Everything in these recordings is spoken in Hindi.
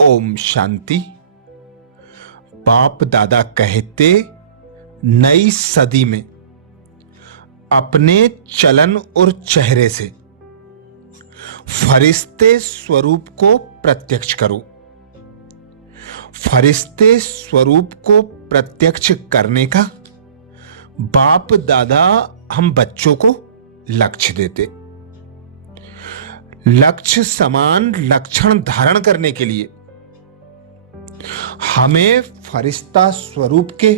ओम शांति। बाप दादा कहते नई सदी में अपने चलन और चेहरे से फरिश्ते स्वरूप को प्रत्यक्ष करो। फरिश्ते स्वरूप को प्रत्यक्ष करने का बाप दादा हम बच्चों को लक्ष्य देते। लक्ष्य समान लक्षण धारण करने के लिए हमें फरिश्ता स्वरूप के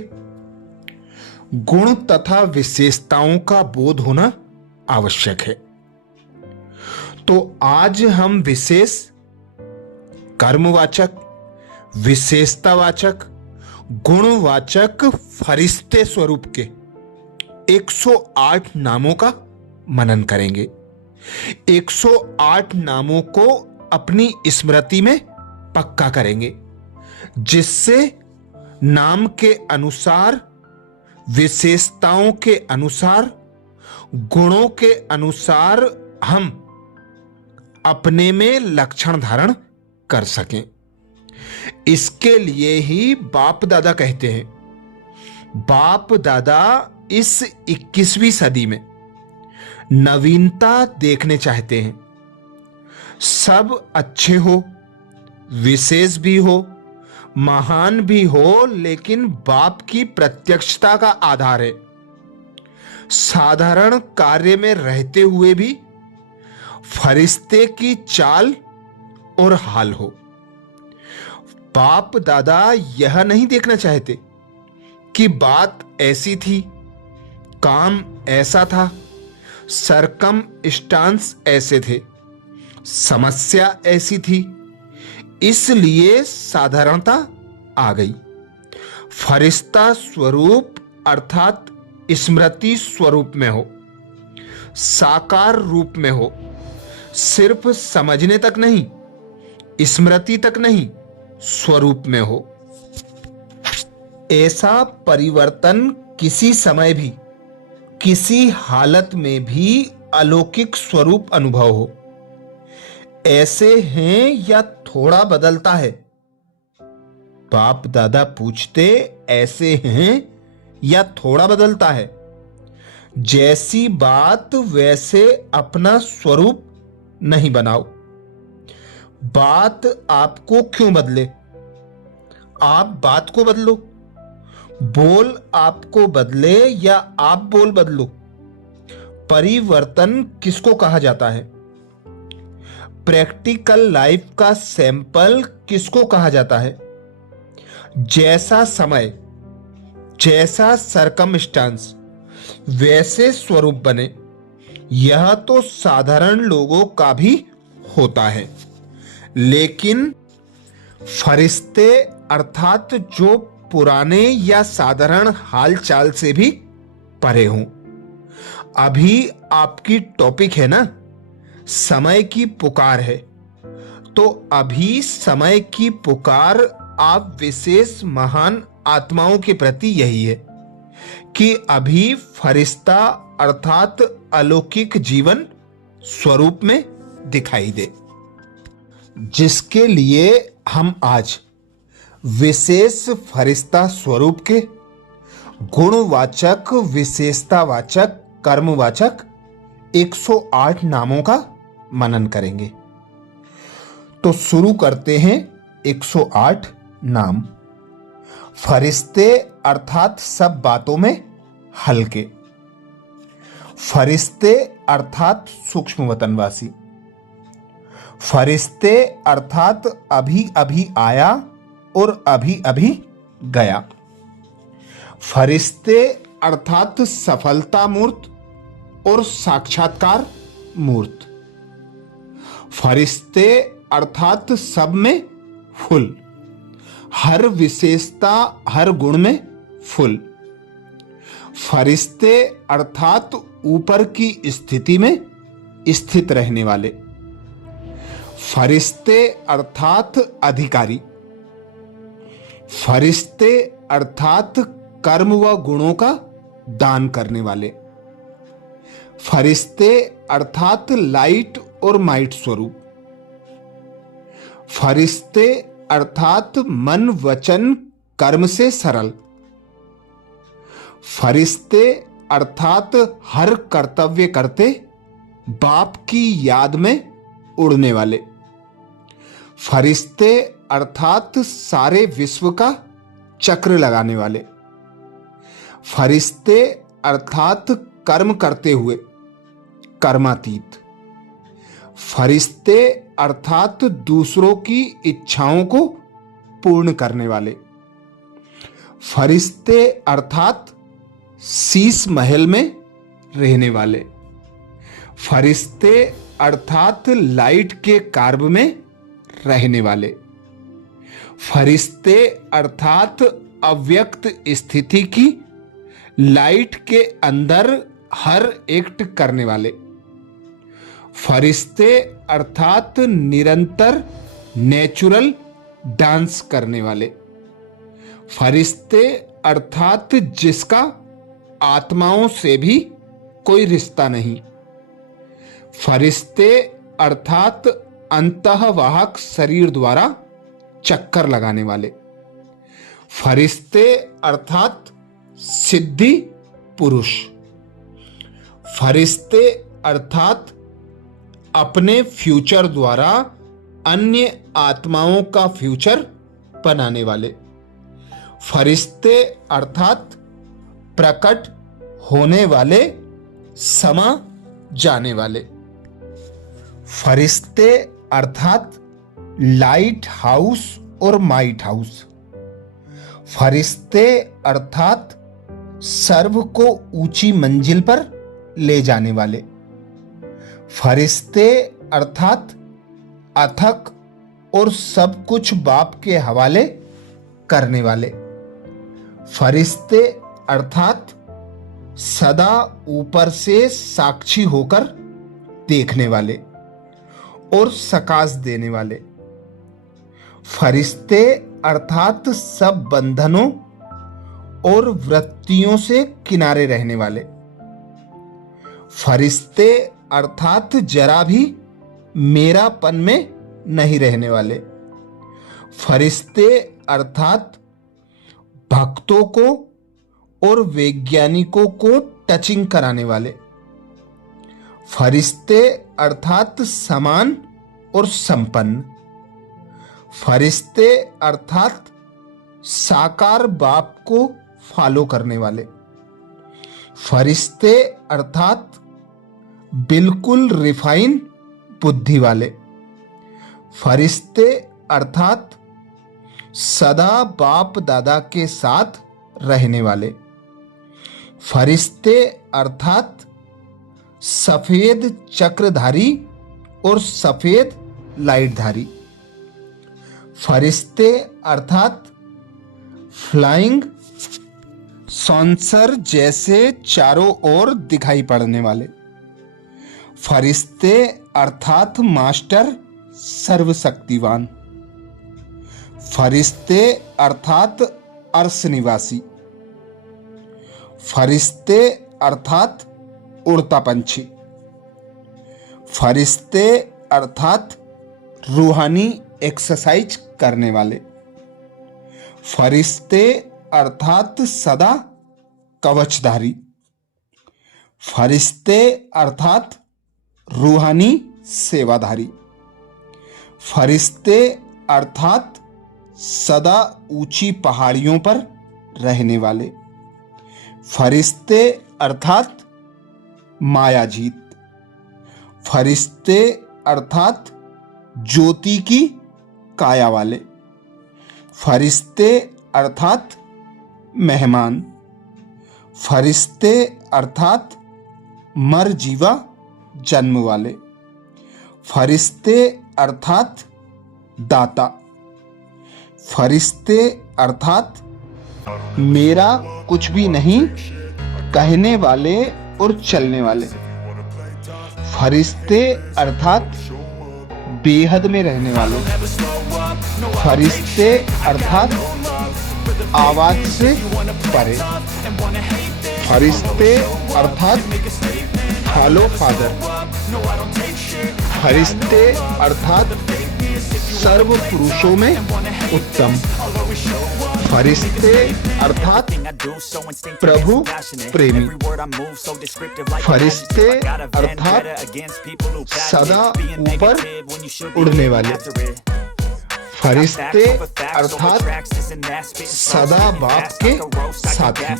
गुण तथा विशेषताओं का बोध होना आवश्यक है। तो आज हम विशेष, कर्मवाचक, विशेषतावाचक, गुणवाचक फरिश्ते स्वरूप के 108 नामों का मनन करेंगे। 108 नामों को अपनी स्मृति में पक्का करेंगे, जिससे नाम के अनुसार, विशेषताओं के अनुसार, गुणों के अनुसार हम अपने में लक्षण धारण कर सकें। इसके लिए ही बाप दादा कहते हैं, बाप दादा इस 21वीं सदी में नवीनता देखने चाहते हैं। सब अच्छे हो, विशेष भी हो, महान भी हो, लेकिन बाप की प्रत्यक्षता का आधार है। साधारण कार्य में रहते हुए भी फरिश्ते की चाल और हाल हो। बाप दादा यह नहीं देखना चाहते कि बात ऐसी थी, काम ऐसा था, सरकम स्टांस ऐसे थे, समस्या ऐसी थी, इसलिए साधारणता आ गई। फरिश्ता स्वरूप अर्थात स्मृति स्वरूप में हो, साकार रूप में हो, सिर्फ समझने तक नहीं, स्मृति तक नहीं, स्वरूप में हो। ऐसा परिवर्तन किसी समय भी, किसी हालत में भी अलौकिक स्वरूप अनुभव हो। ऐसे हैं या थोड़ा बदलता है? बाप दादा पूछते, ऐसे हैं या थोड़ा बदलता है? जैसी बात वैसे अपना स्वरूप नहीं बनाओ। बात आपको क्यों बदले? आप बात को बदलो। बोल आपको बदले या आप बोल बदलो। परिवर्तन किसको कहा जाता है? प्रैक्टिकल लाइफ का सैंपल किसको कहा जाता है? जैसा समय, जैसा सरकमस्टांस, वैसे स्वरूप बने। यह तो साधारण लोगों का भी होता है, लेकिन फरिश्ते अर्थात जो पुराने या साधारण हालचाल से भी परे हों। अभी आपकी टॉपिक है ना, समय की पुकार है। तो अभी समय की पुकार आप विशेष महान आत्माओं के प्रति यही है कि अभी फरिश्ता अर्थात अलौकिक जीवन स्वरूप में दिखाई दे, जिसके लिए हम आज विशेष फरिश्ता स्वरूप के गुणवाचक, विशेषतावाचक, कर्मवाचक 108 नामों का मनन करेंगे। तो शुरू करते हैं 108 नाम। फरिश्ते अर्थात सब बातों में हल्के। फरिश्ते अर्थात सूक्ष्म वतनवासी। फरिश्ते अर्थात अभी अभी आया और अभी अभी गया। फरिश्ते अर्थात सफलता मूर्त और साक्षात्कार मूर्त। फरिश्ते अर्थात सब में फुल, हर विशेषता, हर गुण में फुल। फरिश्ते अर्थात ऊपर की स्थिति में स्थित रहने वाले। फरिश्ते अर्थात अधिकारी। फरिश्ते अर्थात कर्म व गुणों का दान करने वाले। फरिश्ते अर्थात लाइट और माइट स्वरूप। फरिश्ते अर्थात मन वचन कर्म से सरल। फरिश्ते अर्थात हर कर्तव्य करते बाप की याद में उड़ने वाले। फरिश्ते अर्थात सारे विश्व का चक्र लगाने वाले। फरिश्ते अर्थात कर्म करते हुए कर्मातीत। फरिश्ते अर्थात दूसरों की इच्छाओं को पूर्ण करने वाले। फरिश्ते अर्थात शीश महल में रहने वाले। फरिश्ते अर्थात लाइट के कार्ब में रहने वाले। फरिश्ते अर्थात अव्यक्त स्थिति की लाइट के अंदर हर एक्ट करने वाले। फरिश्ते अर्थात निरंतर नेचुरल डांस करने वाले। फरिश्ते अर्थात जिसका आत्माओं से भी कोई रिश्ता नहीं। फरिश्ते अर्थात अंतःवाहक शरीर द्वारा चक्कर लगाने वाले। फरिश्ते अर्थात सिद्धि पुरुष। फरिश्ते अर्थात अपने फ्यूचर द्वारा अन्य आत्माओं का फ्यूचर बनाने वाले। फरिश्ते अर्थात प्रकट होने वाले, समा जाने वाले। फरिश्ते अर्थात लाइट हाउस और माइट हाउस। फरिश्ते अर्थात सर्व को ऊंची मंजिल पर ले जाने वाले। फरिश्ते अर्थात अथक और सब कुछ बाप के हवाले करने वाले। फरिश्ते अर्थात सदा ऊपर से साक्षी होकर देखने वाले और सकाश देने वाले। फरिश्ते अर्थात सब बंधनों और वृत्तियों से किनारे रहने वाले। फरिश्ते अर्थात जरा भी मेरापन में नहीं रहने वाले। फरिश्ते अर्थात भक्तों को और वैज्ञानिकों को टचिंग कराने वाले। फरिश्ते अर्थात समान और संपन्न। फरिश्ते अर्थात साकार बाप को फॉलो करने वाले। फरिश्ते अर्थात बिल्कुल रिफाइन बुद्धि वाले। फरिश्ते अर्थात सदा बाप दादा के साथ रहने वाले। फरिश्ते अर्थात सफेद चक्रधारी और सफेद लाइटधारी। फरिश्ते अर्थात फ्लाइंग सॉन्सर जैसे चारों ओर दिखाई पड़ने वाले। फरिश्ते अर्थात मास्टर सर्वशक्तिवान। फरिश्ते अर्थात अर्श निवासी। फरिश्ते अर्थात उड़ता पंछी। फरिश्ते अर्थात रूहानी एक्सरसाइज करने वाले। फरिश्ते अर्थात सदा कवचधारी। फरिश्ते अर्थात रूहानी सेवाधारी। फरिश्ते अर्थात सदा ऊंची पहाड़ियों पर रहने वाले। फरिश्ते अर्थात मायाजीत। फरिश्ते अर्थात ज्योति की काया वाले। फरिश्ते अर्थात मेहमान। फरिश्ते अर्थात मर जीवा जन्म वाले। फरिश्ते अर्थात दाता। फरिश्ते अर्थात मेरा कुछ भी नहीं कहने वाले और चलने वाले। फरिश्ते अर्थात बेहद में रहने वाले। फरिश्ते अर्थात आवाज से परे। फरिश्ते अर्थात फॉलो फादर। फरिश्ते अर्थात सर्व पुरुषों में उत्तम। फरिश्ते अर्थात प्रभु प्रेमी। फरिश्ते अर्थात सदा ऊपर उड़ने वाले। फरिश्ते अर्थात सदा बाप के साथी।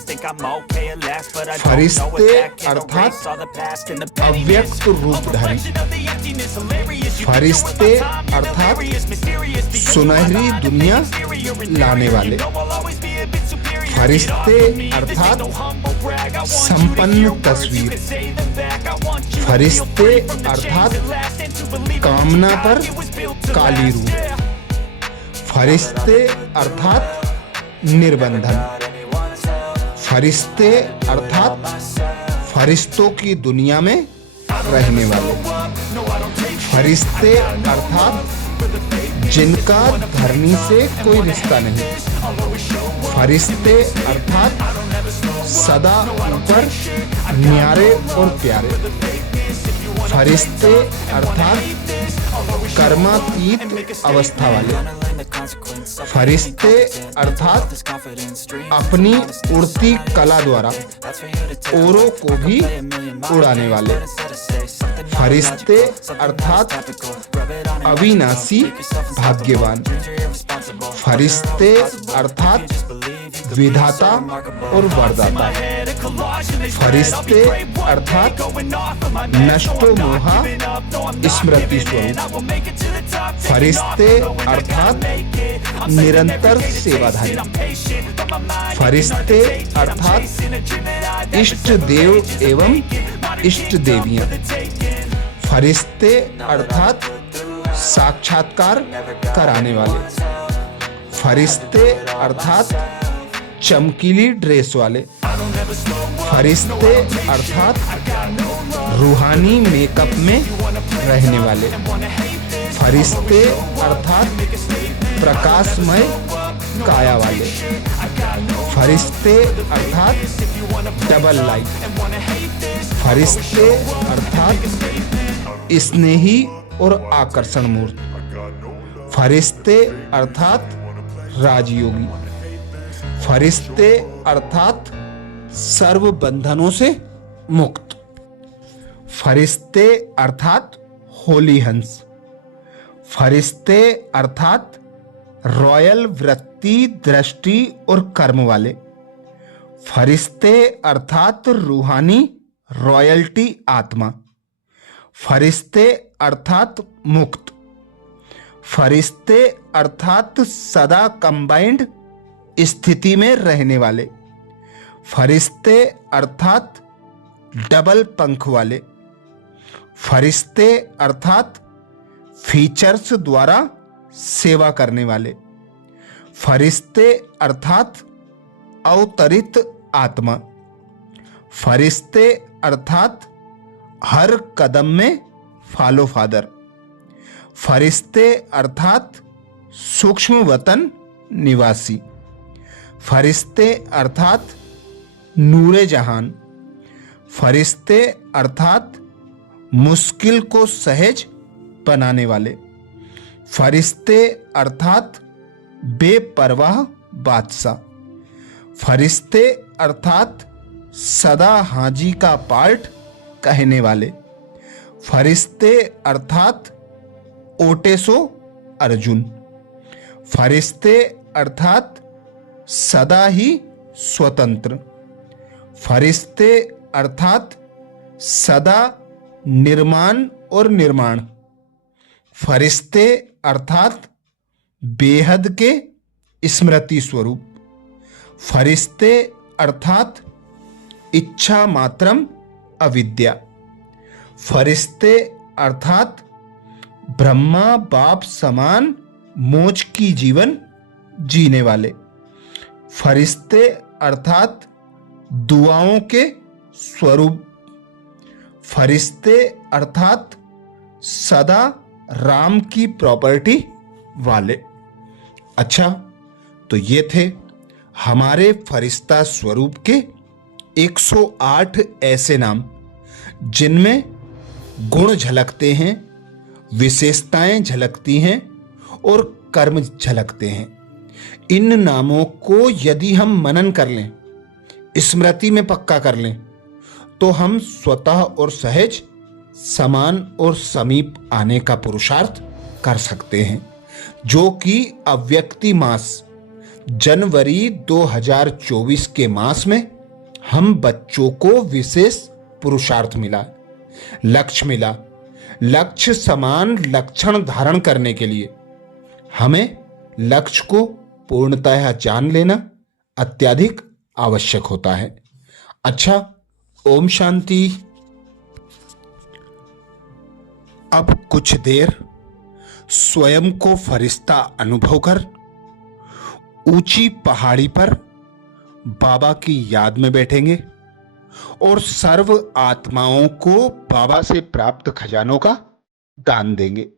फरिश्ते अर्थात अव्यक्त रूपधारी। फरिश्ते अर्थात सुनहरी दुनिया लाने वाले। फरिश्ते अर्थात संपन्न तस्वीर। फरिश्ते अर्थात कामना पर काली रूह। फरिश्ते अर्थात निर्बंधन। फरिश्ते अर्थात फरिश्तों की दुनिया में रहने वाले। फरिश्ते अर्थात जिनका धरनी से कोई रिश्ता नहीं। फरिश्ते अर्थात सदा ऊपर न्यारे और प्यारे। फरिश्ते अर्थात कर्मातीत अवस्था वाले। फरिश्ते अर्थात अपनी उड़ती कला द्वारा औरों को भी उड़ाने वाले। फरिश्ते अर्थात अविनाशी भाग्यवान। फरिश्ते अर्थात विधाता और वरदाता। फरिश्ते अर्थात नष्टो मोहा स्मृति स्वरूप। फरिश्ते अर्थात निरंतर सेवाधारी। फरिश्ते अर्थात इष्ट देव एवं इष्ट देवियां। फरिश्ते अर्थात साक्षात्कार कराने वाले। फरिश्ते अर्थात चमकीली ड्रेस वाले। फरिश्ते अर्थात रूहानी मेकअप में रहने वाले। फरिश्ते अर्थात प्रकाशमय काया वाले। फरिश्ते अर्थात डबल लाइट। फरिश्ते अर्थात स्नेही और आकर्षण मूर्त। फरिश्ते अर्थात राजयोगी। फरिश्ते अर्थात सर्व बंधनों से मुक्त। फरिश्ते अर्थात होली हंस। फरिश्ते अर्थात रॉयल वृत्ति, दृष्टि और कर्म वाले। फरिश्ते अर्थात रूहानी रॉयल्टी आत्मा। फरिश्ते अर्थात मुक्त। फरिश्ते अर्थात सदा कंबाइंड स्थिति में रहने वाले। फरिश्ते अर्थात डबल पंख वाले। फरिश्ते अर्थात फीचर्स द्वारा सेवा करने वाले। फरिश्ते अर्थात अवतरित आत्मा। फरिश्ते अर्थात हर कदम में फॉलो फादर। फरिश्ते अर्थात सूक्ष्म वतन निवासी। फरिश्ते अर्थात नूरे जहान। फरिश्ते अर्थात मुश्किल को सहज बनाने वाले। फरिश्ते अर्थात बेपरवाह बादशाह। फरिश्ते अर्थात सदा हाजी का पार्ट कहने वाले। फरिश्ते अर्थात ओटेसो अर्जुन। फरिश्ते अर्थात सदा ही स्वतंत्र। फरिश्ते अर्थात सदा निर्माण और निर्माण। फरिश्ते अर्थात बेहद के स्मृति स्वरूप। फरिश्ते अर्थात इच्छा मात्रम अविद्या। फरिश्ते अर्थात ब्रह्मा बाप समान मोक्ष की जीवन जीने वाले। फरिश्ते अर्थात दुआओं के स्वरूप। फरिश्ते अर्थात सदा राम की प्रॉपर्टी वाले। अच्छा, तो ये थे हमारे फरिश्ता स्वरूप के 108 ऐसे नाम जिनमें गुण झलकते हैं, विशेषताएं झलकती हैं और कर्म झलकते हैं। इन नामों को यदि हम मनन कर लें, स्मृति में पक्का कर लें, तो हम स्वतः और सहज समान और समीप आने का पुरुषार्थ कर सकते हैं, जो कि अव्यक्ति मास जनवरी 2024 के मास में हम बच्चों को विशेष पुरुषार्थ मिला, लक्ष्य मिला। लक्ष्य समान लक्षण धारण करने के लिए हमें लक्ष्य को पूर्णतः जान लेना अत्यधिक आवश्यक होता है। अच्छा, ओम शांति। अब कुछ देर स्वयं को फरिश्ता अनुभव कर ऊंची पहाड़ी पर बाबा की याद में बैठेंगे और सर्व आत्माओं को बाबा से प्राप्त खजानों का दान देंगे।